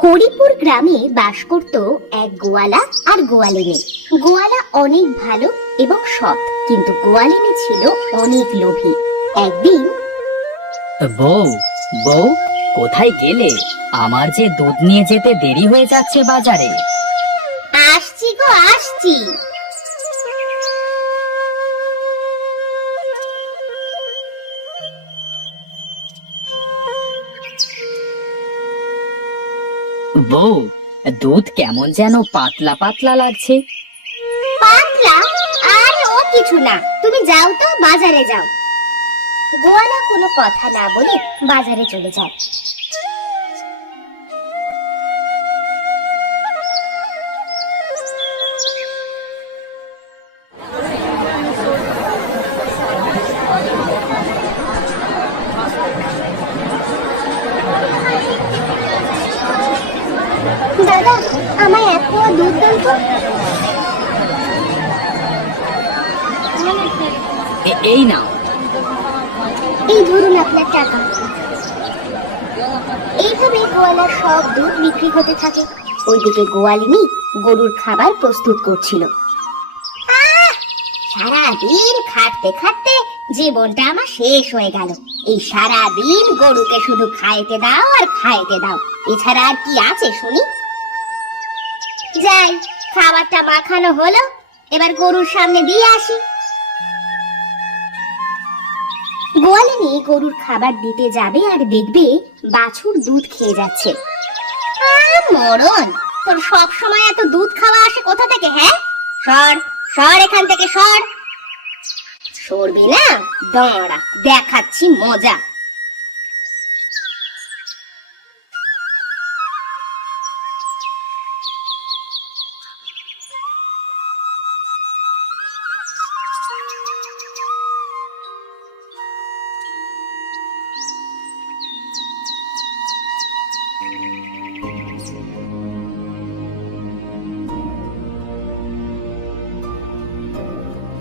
হরিপুর গ্রামে বাস করত এক গোয়ালা আর গোয়ালিনী। গোয়ালা অনেক ভালো এবং সৎ, কিন্তু গোয়ালিনী ছিল অনেক লোভী। একদিন, বউ বউ, কোথায় গেলে? আমার যে দুধ নিয়ে যেতে দেরি হয়ে যাচ্ছে বাজারে। আসছি গো আসছি। বউ, দুধ কেমন যেন পাতলা পাতলা লাগছে। পাতলা? আরে ও কিছু না, তুমি যাও তো, বাজারে যাও। গোয়ালা কোনো কথা না বলে বাজারে চলে যায়। দাদা, আমায় এক পোয়া দুধ দেন তো। এই নাও। এই ধরুন আপনার টাকা। এইভাবে গোয়ালার সব দুধ বিক্রি হতে থাকে। ওইদিকে গোয়ালিনী গরুর খাবার প্রস্তুত করছিল। সারাদিন খাটতে খাটতে জীবনটা আমার শেষ হয়ে গেল। এই সারাদিন গরুকে শুধু খাইতে দাও আর খাইতে দাও, এছাড়া আর কি আছে শুনি? যাই, খাবারটা মাখানো হলো, এবার গরুর সামনে দিয়ে আসি। গোয়ালিনী গরুর খাবার দিতে যাবে আর দেখবে বাছুর দুধ খেয়ে যাচ্ছে। মরণ, তোর সব সময় এত দুধ খাওয়া আসে কোথা থেকে? হ্যাঁ, সর সর এখান থেকে, সর। সরবি না? দাঁড়া, দেখাচ্ছি মজা।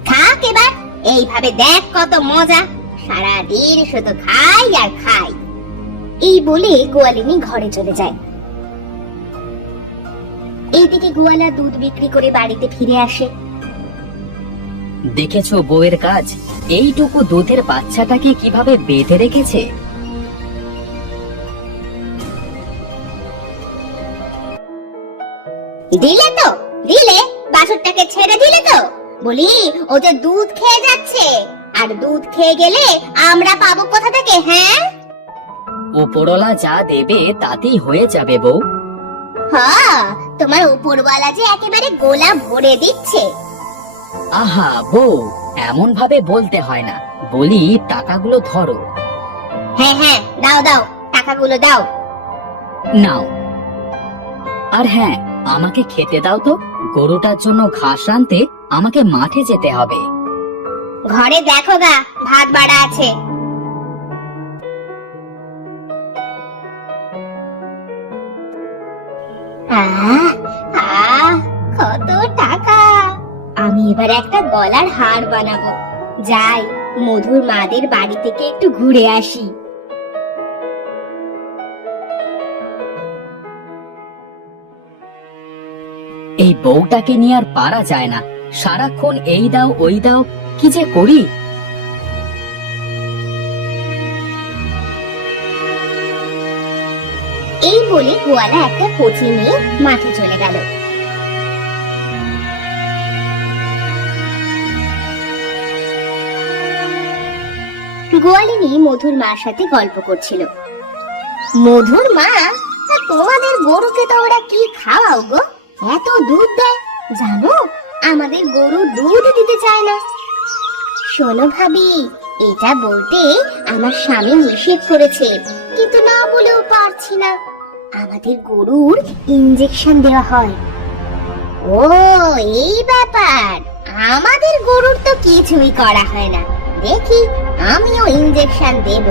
থাক এবার, এইভাবে দেখ কত মজা, সারাদিন শুধু খাই আর খাই। এই বলে গোয়ালিনী ঘরে চলে যায়। এইদিকে গোয়ালা দুধ বিক্রি করে বাড়িতে ফিরে আসে। দেখেছো বউয়ের কাজ? এইটুকু দুধের বাচ্চাটাকে কিভাবে বেঁধে রেখেছে। দিলে তো, দিলে, বাছুরটাকে ছেড়ে দিলে তো। বলি, ও যে দুধ খেয়ে যাচ্ছে, আর দুধ খেয়ে গেলে আমরা পাবো কোথা থেকে? হ্যাঁ, উপরওয়ালা যা দেবে তাতেই হয়ে যাবে বউ। হ্যাঁ, তোমার উপরওয়ালা যে একেবারে গোলা ভরে দিচ্ছে। আহা বউ, এমন ভাবে বলতে হয় না। বলি, টাকাগুলো ধরো। হ্যাঁ হ্যাঁ, দাও দাও, টাকাগুলো দাও। নাও। আর হ্যাঁ, আমাকে খেতে দাও তো। গরুটার জন্য ঘাস আনতে আমাকে মাঠে যেতে হবে। ঘরে দেখো গা, ভাত বাড়া আছে। কত টাকা! আমি এবার একটা গলার হার বানাবো। যাই, মধুর মাদের বাড়ি থেকে একটু ঘুরে আসি। এই বউটাকে নিয়ে আর পারা যায় না। সারাক্ষণ এই দাও ওই দাও, কি যে করি। এই বলে গোয়ালা একটা কচি নিয়ে মাঠে চলে গেল। গোয়ালিনী মধুর মার সাথে গল্প করছিল। মধুর মা, তোমাদের গরুকে তো ওরা কি খাওয়াও গো? এত দুধ দেয়, জানো আমাদের গরু দুধ দিতে চায় না। শোনো ভাবি, এটা বলতে আমার স্বামী নিষেধ করেছে, কিন্তু না বলেও পারছি না। আমাদের গরুর ইনজেকশন দেওয়া হয়। ও, এই ব্যাপার। আমাদের গরুর তো কিছুই করা হয় না, দেখি আমিও ইনজেকশন দেব।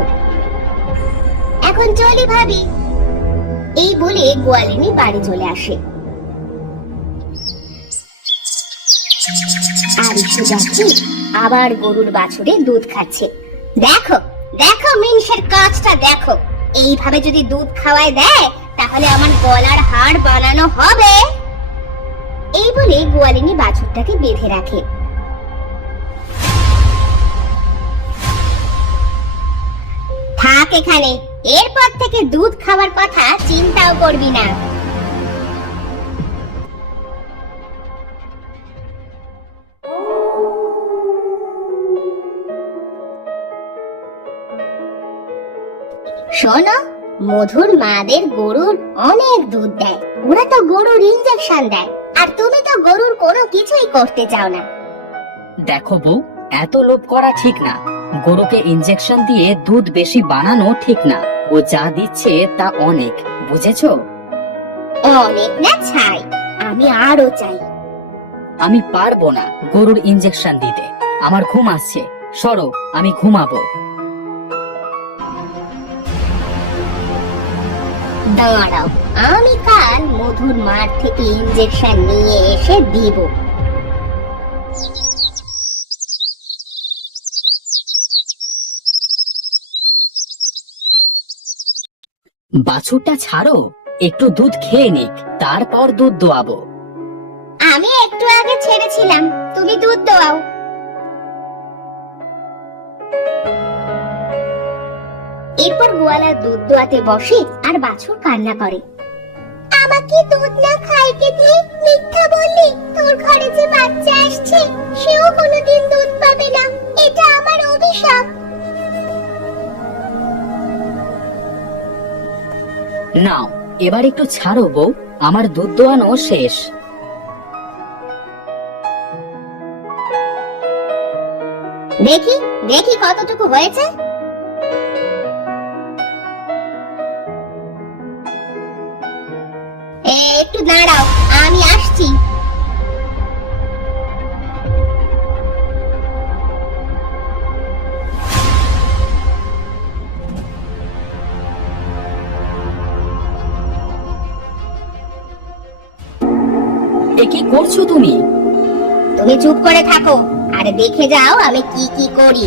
এখন চলি ভাবি। এই বলে গোয়ালিনী বাড়ি চলে আসে। আর এসে দেখি আবার গরুর বাছুরে দুধ খাচ্ছে। দেখো দেখো, মিনসের কাজটা দেখো, এইভাবে যদি দুধ খাওয়ায় দেয় তাহলে আমার গলার হাড় বানানো হবে। এই বলে গোয়ালিনী বাছুরটাকে বেঁধে রাখে। থাক এখানে, এরপর থেকে দুধ খাওয়ার কথা চিন্তাও করবি না। শোনো, মধুর মাদের গরুর অনেক দুধ দেয়, ওরা তো গরুর ইনজেকশন দেয়, আর তুমি তো গরুর কোনো কিছুই করতে চাও না। দেখো বউ, এত লোভ করা ঠিক না। গরুকে ইনজেকশন দিয়ে দুধ বেশি বানানো ঠিক না। ও যা দিচ্ছে তা অনেক, বুঝেছো? অনেক না ছাই, আমি আরো চাই। আমি পারবো না গরুর ইনজেকশন দিতে। আমার ঘুম আসছে, সরো, আমি ঘুমাবো। দাঁড়াও, আমি কাল মধুর মাঠ থেকে ইনজেকশন নিয়ে এসে দিব। বাছুরটা ছাড়ো, একটু দুধ খেয়ে নিক, তারপর দুধ দোয়াবো। আমি একটু আগে ছেড়েছিলাম, তুমি দুধ দোয়াও। এরপর গোয়ালা দুধ দোয়াতে বসে আর বাছুর কান্না করে। আমাকে দুধ না খাইতে দিয়ে মিথ্যা বললি। তোর ঘরে যে বাচ্চা আসছে সেও কোনোদিন দুধ পাবে না, এটা আমার অভিশাপ। নাও, এবার একটু ছাড়ো বউ, আমার দুধ দোয়ানো শেষ। দেখি দেখি কতটুকু হয়েছে। একটু দাঁড়াও, আমি আসছি। এ কি করছো তুমি? তুমি চুপ করে থাকো আর দেখে যাও আমি কি কি করি।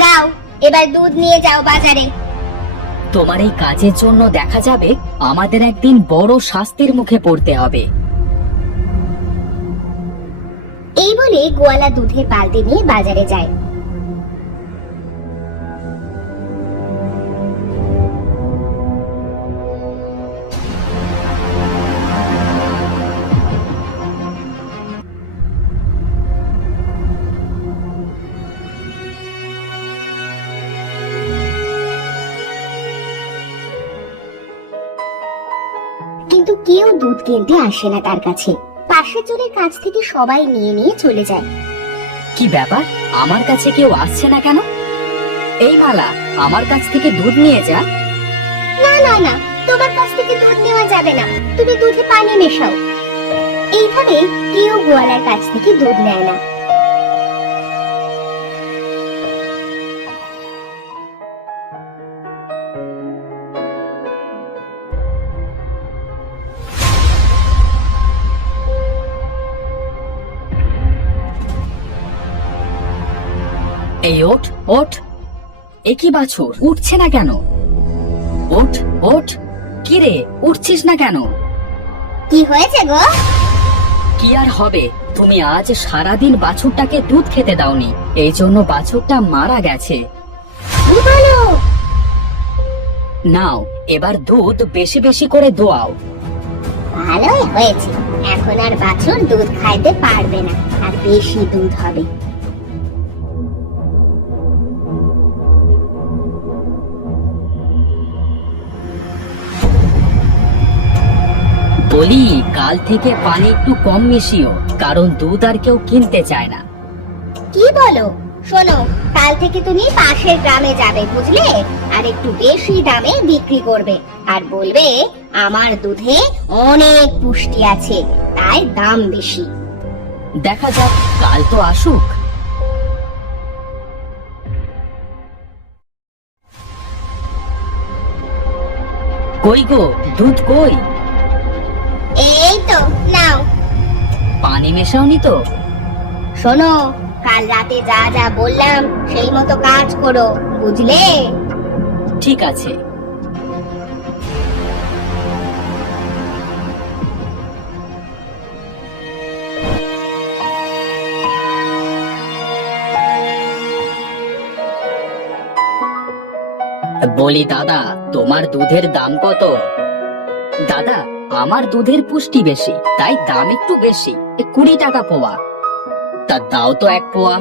যাও, এবার দুধ নিয়ে যাও বাজারে। তোমার এই কাজের জন্য দেখা যাবে আমাদের একদিন বড় শাস্তির মুখে পড়তে হবে। এই বলে গোয়ালা দুধের বালতি নিয়ে বাজারে যায়। কিন্তু কেউ দুধ কিনতে আসে না তার কাছে। পাশের জনের কাছ থেকে সবাই নিয়ে নিয়ে চলে যায়। কি ব্যাপার, আমার কাছে কেউ আসছে না কেন? এই মালা, আমার কাছ থেকে দুধ নিয়ে যা। না না না, তোমার কাছ থেকে দুধ নেওয়া যাবে না, তুমি দুধে পানি মেশাও। এইভাবে কেউ গোয়ালার কাছ থেকে দুধ নেয় না। এই ওঠ ওঠ, এ কি বাছুর, উঠছে না কেন? ওঠ ওঠ, কি রে, উঠছিস না কেন? কি হয়েছে গো? কি আর হবে, তুমি আজ সারাদিন বাছুরটাকে দুধ খেতে দাওনি, এই জন্য বাছুরটা মারা গেছে। কি বলো? নাও, এবার দুধ বেশি বেশি করে দোয়াও। ভালোই হয়েছে, এখন আর বাছুর দুধ খাইতে পারবে না, আর বেশি দুধ হবে। বলি, কাল থেকে পানি একটু কম মিশিও, কারণ দুধ আর কেউ কিনতে চায় না। কি বলো? শোনো, কাল থেকে তুমি পাশের গ্রামে যাবে, বুঝলে? আর একটু বেশি দামে বিক্রি করবে, আর বলবে আমার দুধে অনেক পুষ্টি আছে, তাই দাম বেশি। দেখা যাক, কাল তো আসুক। কই গো, দুধ কই? এই তো নাও। পানি মেশাওনি তো? শোনো, কাল রাতে যা যা বললাম সেই মতো কাজ করো, বুঝলে? ঠিক আছে। বলি দাদা, তোমার দুধের দাম কত? দাদা, আমার দুধের পুষ্টি বেশি, তাই দাম একটু বেশি, 20 টাকা পোয়া। তা দাও তো 1 পোয়া।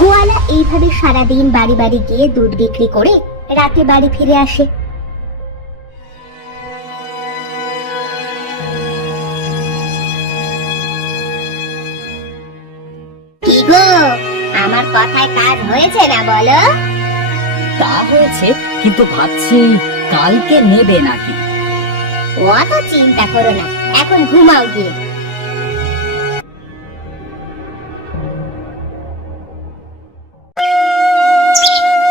গোয়ালা এইভাবে সারাদিন বাড়ি বাড়ি গিয়ে দুধ বিক্রি করে রাতে বাড়ি ফিরে আসে। কি গো, আমার কথায় কাজ হয়েছে না বলো? তা হয়েছে, কিন্তু ভাবছি কালকে নেবে নাকি। অত চিন্তা করো না, এখন ঘুমাও গিয়ে।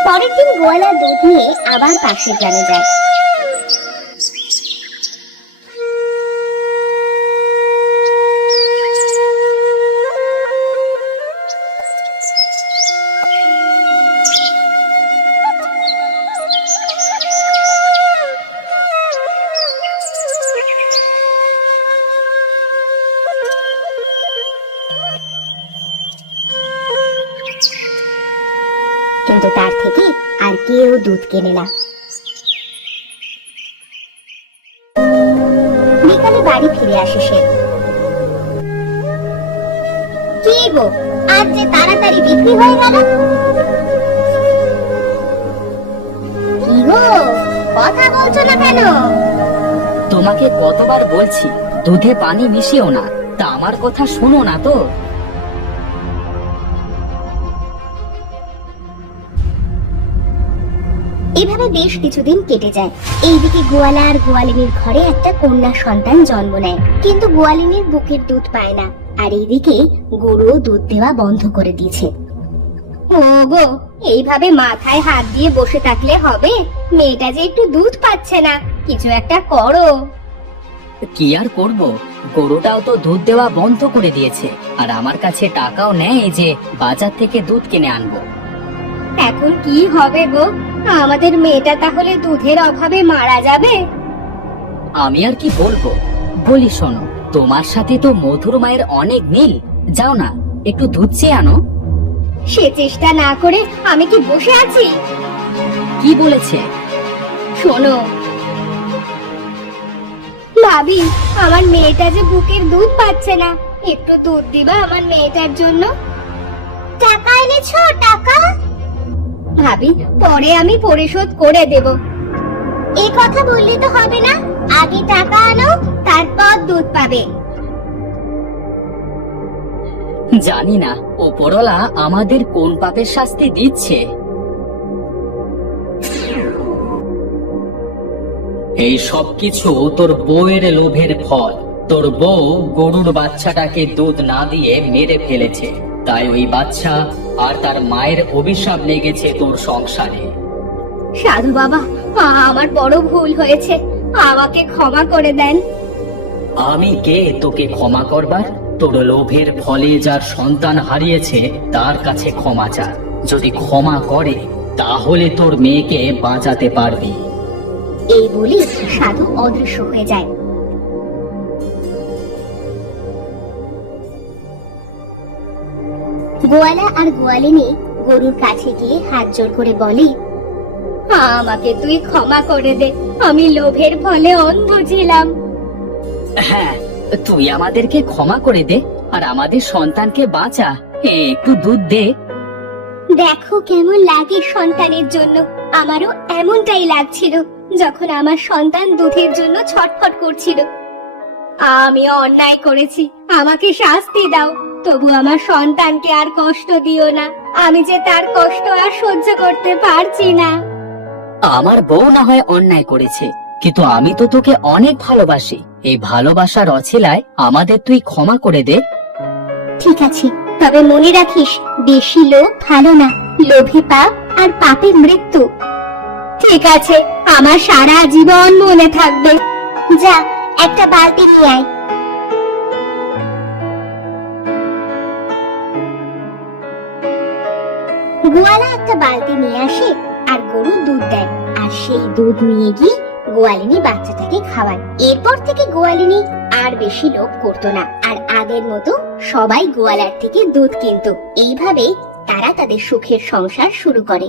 পরের দিন গোয়ালা দুধ নিয়ে আবার পাশের গ্রামে যায়। কিন্তু তার থেকে আর কেউ দুধ কেনে না। বিকালে বাড়ি ফিরে আসে সে। কি গো, আজ যে তাড়াতাড়ি বিক্রি হয়ে গেল? কি গো, কথা বলছো না কেন? তোমাকে কতবার বলছি দুধে পানি মিশিও না, তা আমার কথা শোনো না তো। এভাবে বেশ কিছুদিন কেটে যায়। এইদিকে গোয়ালা আর গোয়ালিনীর ঘরে একটা কন্যা সন্তান জন্ম নেয়, কিন্তু গোয়ালিনীর বুকের দুধ পায় না। আর এইদিকে গরুও দুধ দেওয়া বন্ধ করে দিয়েছে। ও গো, এইভাবে মাথায় হাত দিয়ে বসে থাকলে হবে? মেয়েটা যে একটু দুধ পাচ্ছে না, কিছু একটা করো। কি আর করব, গরুটাও তো দুধ দেওয়া বন্ধ করে দিয়েছে, আর আমার কাছে টাকাও নেই যে বাজার থেকে দুধ কিনে আনবো। এখন কি হবে গো? আমাদের মেয়েটা তাহলে দুধের অভাবে মারা যাবে। আমি আর কি বলবো, বলি শোনো, তোমার সাথে তো মধুর মায়ের অনেক মিল, যাও না একটু দুধ চেয়ে আনো। সে চেষ্টা না করে আমি কি বসে আছি? কি বলেছে? শোনো ভাবি, আমার মেয়েটা যে বুকের দুধ পাচ্ছে না, একটু দুধ দিবা আমার মেয়েটার জন্য? টাকা এনেছো? টাকা ভাবি, পরে আমি পরিশোধ করে দেব। এই কথা বললে তো হবে না, আগে টাকা আনো, তারপর দুধ পাবে। জানি না ওপরওয়ালা আমাদের কোন পাপের শাস্তি দিচ্ছে। এই সব কিছু তোর বউয়ের লোভের ফল। তোর বউ গরুর বাচ্চাটাকে দুধ না দিয়ে মেরে ফেলেছে, তাই ওই বাচ্চা আর তার মায়ের অভিশাপ লেগেছে তোর সংসারে। সাধু বাবা, আমার বড় ভুল হয়েছে, আমাকে ক্ষমা করে দেন। আমি কে তোকে ক্ষমা করবার? তোর লোভের ফলে যার সন্তান হারিয়েছে তার কাছে ক্ষমা চা, যদি ক্ষমা করে তাহলে তোর মেয়েকে বাঁচাতে পারবি। এই বলে সাধু অদৃশ্য হয়ে যায়। গোয়ালা আর গোয়ালিনী গরুর কাছে গিয়ে হাত জোড় করে বলে, আমাকে তুই ক্ষমা করে দে, আমি লোভের ফলে অন্ধ ছিলাম। হ্যাঁ, তুই আমাদেরকে ক্ষমা করে দে আর আমাদের সন্তানকে বাঁচা, একটু দুধ দে। দেখো কেমন লাগে সন্তানের জন্য, আমারও এমনটাই লাগছিল। যখন আমার সন্তান দুধের জন্য ছটফট করছিল। আমি অন্যায় করেছি, আমাকে শাস্তি দাও, তবু আমার সন্তানকে আর কষ্ট দিও না। আমি যে তার কষ্ট আর সহ্য করতে পারছি না। আমার বউ না হয় অন্যায় করেছে, কিন্তু আমি তো তোকে অনেক ভালোবাসি। এই ভালোবাসার অছিলায় আমাদের তুই ক্ষমা করে দে। ঠিক আছে, তবে মনে রাখিস, বেশি লোভ ভালো না, লোভে পাপ আর পাপে মৃত্যু। ঠিক আছে, আমার সারা জীবন মনে থাকবে। যা, একটা বালতি নিয়ে আয়। গোয়ালা একটা বালতি নিয়ে আসে আর গরু দুধ দেয়, আর সেই দুধ নিয়ে গিয়ে গোয়ালিনী বাচ্চাটাকে খাওয়ায়। এরপর থেকে গোয়ালিনী আর বেশি লোভ করতো না, আর আগের মতো সবাই গোয়ালার থেকে দুধ কিনতো। এইভাবে তারা তাদের সুখের সংসার শুরু করে।